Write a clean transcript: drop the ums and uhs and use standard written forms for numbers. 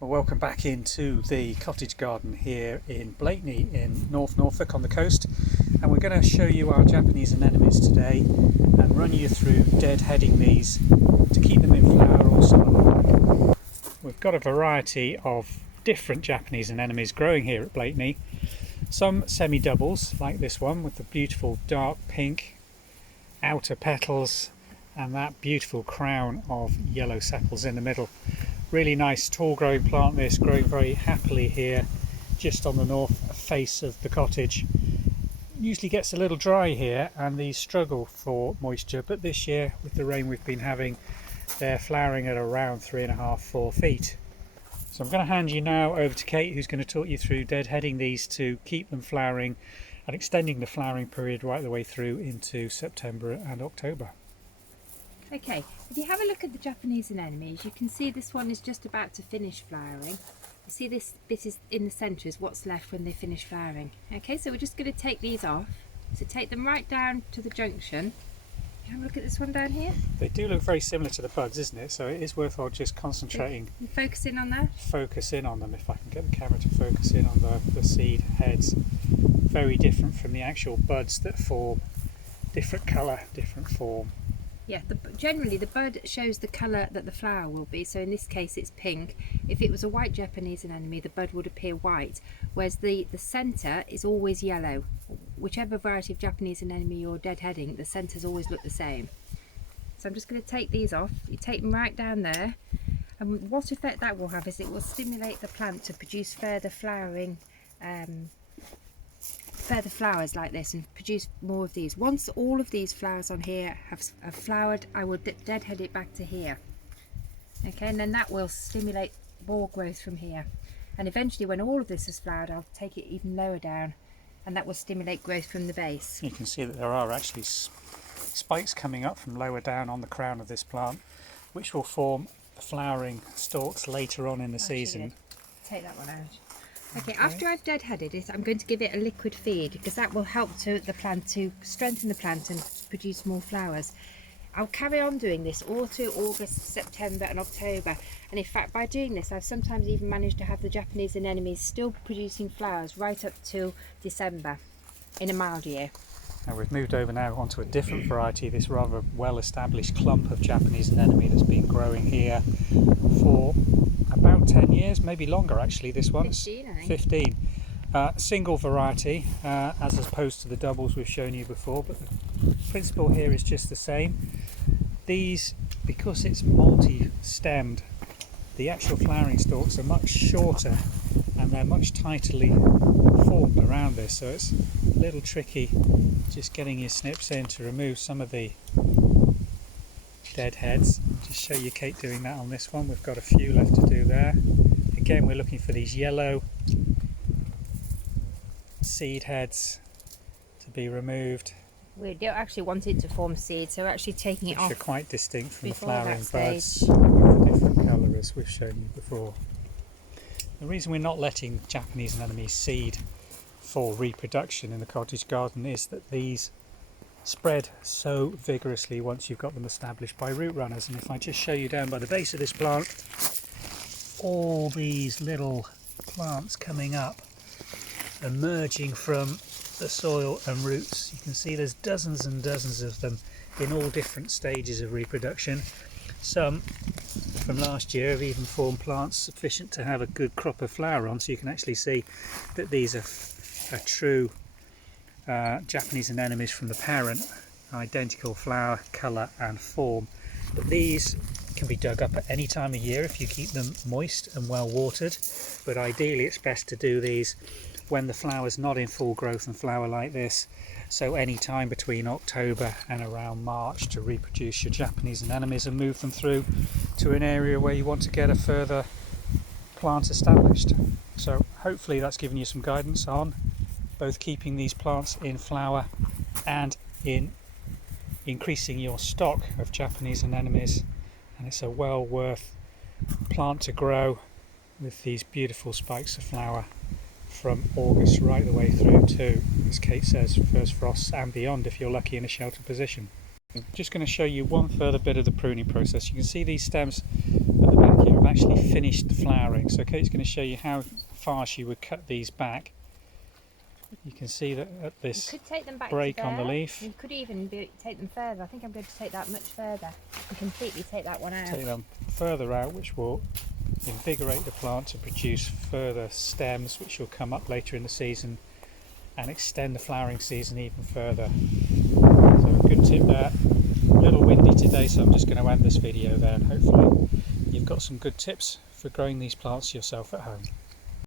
Well, welcome back into the cottage garden here in Blakeney in North Norfolk on the coast, and we're going to show you our Japanese anemones today and run you through deadheading these to keep them in flower all summer long. We've got a variety of different Japanese anemones growing here at Blakeney. Some semi-doubles like this one with the beautiful dark pink outer petals and that beautiful crown of yellow sepals in the middle. Really nice tall growing plant, this growing very happily here just on the north face of the cottage. Usually gets a little dry here and these struggle for moisture, but this year with the rain we've been having, they're flowering at around 3.5–4 feet. So I'm going to hand you now over to Kate, who's going to talk you through deadheading these to keep them flowering and extending the flowering period right the way through into September and October. Okay, if you have a look at the Japanese anemones, you can see this one is just about to finish flowering. You see this bit is in the centre is what's left when they finish flowering. Okay, so we're just going to take these off. So take them right down to the junction. Have a look at this one down here. They do look very similar to the buds, isn't it? So it is worthwhile just concentrating. You focus in on that? Focus in on them, if I can get the camera to focus in on the seed heads. Very different from the actual buds that form. Different colour, different form. Yeah, generally the bud shows the colour that the flower will be, so in this case it's pink. If it was a white Japanese anemone, the bud would appear white, whereas the centre is always yellow. Whichever variety of Japanese anemone you're deadheading, the centres always look the same. So I'm just going to take these off. You take them right down there, and what effect that will have is it will stimulate the plant to produce further flowering further flowers like this and produce more of these. Once all of these flowers on here have flowered, I will deadhead it back to here. Okay, and then that will stimulate more growth from here, and eventually when all of this has flowered, I'll take it even lower down and that will stimulate growth from the base. You can see that there are actually spikes coming up from lower down on the crown of this plant, which will form the flowering stalks later on in the season. Take that one out. Okay, after I've deadheaded it, I'm going to give it a liquid feed because that will help the plant to strengthen the plant and produce more flowers. I'll carry on doing this all through August, September and October, and in fact by doing this I've sometimes even managed to have the Japanese anemones still producing flowers right up till December in a mild year. Now we've moved over now onto a different variety, this rather well established clump of Japanese anemone that's been growing here for about 10 years, maybe longer actually. This one's 15. Single variety as opposed to the doubles we've shown you before, but the principle here is just the same. These, because it's multi-stemmed, the actual flowering stalks are much shorter and they're much tightly formed around this, so it's a little tricky just getting your snips in to remove some of the dead heads. Just show you Kate doing that on this one. We've got a few left to do there. Again, we're looking for these yellow seed heads to be removed. We don't actually want it to form seeds, so we're actually taking it off. Which are quite distinct from the flowering buds with a different colour as we've shown you before. The reason we're not letting Japanese anemone seed for reproduction in the cottage garden is that these spread so vigorously once you've got them established by root runners. And if I just show you down by the base of this plant, all these little plants coming up, emerging from the soil and roots. You can see there's dozens and dozens of them in all different stages of reproduction. Some from last year have even formed plants sufficient to have a good crop of flower on, so you can actually see that these are true Japanese anemones from the parent, identical flower, colour and form. But these can be dug up at any time of year if you keep them moist and well watered, but ideally it's best to do these when the flower's not in full growth and flower like this, so any time between October and around March to reproduce your Japanese anemones and move them through to an area where you want to get a further plant established. So hopefully that's given you some guidance on both keeping these plants in flower and in increasing your stock of Japanese anemones, and it's a well worth plant to grow with these beautiful spikes of flower from August right the way through to, as Kate says, first frosts and beyond if you're lucky in a sheltered position. I'm just going to show you one further bit of the pruning process. You can see these stems at the back here have actually finished the flowering. So Kate's going to show you how far she would cut these back. You can see that at this you could take them back break to on the there. leaf. You could even take them further. I think I'm going to take that much further and completely take that one out. Take them further out, which will invigorate the plant to produce further stems, which will come up later in the season and extend the flowering season even further. So a good tip there. A little windy today, so I'm just going to end this video there, and hopefully you've got some good tips for growing these plants yourself at home.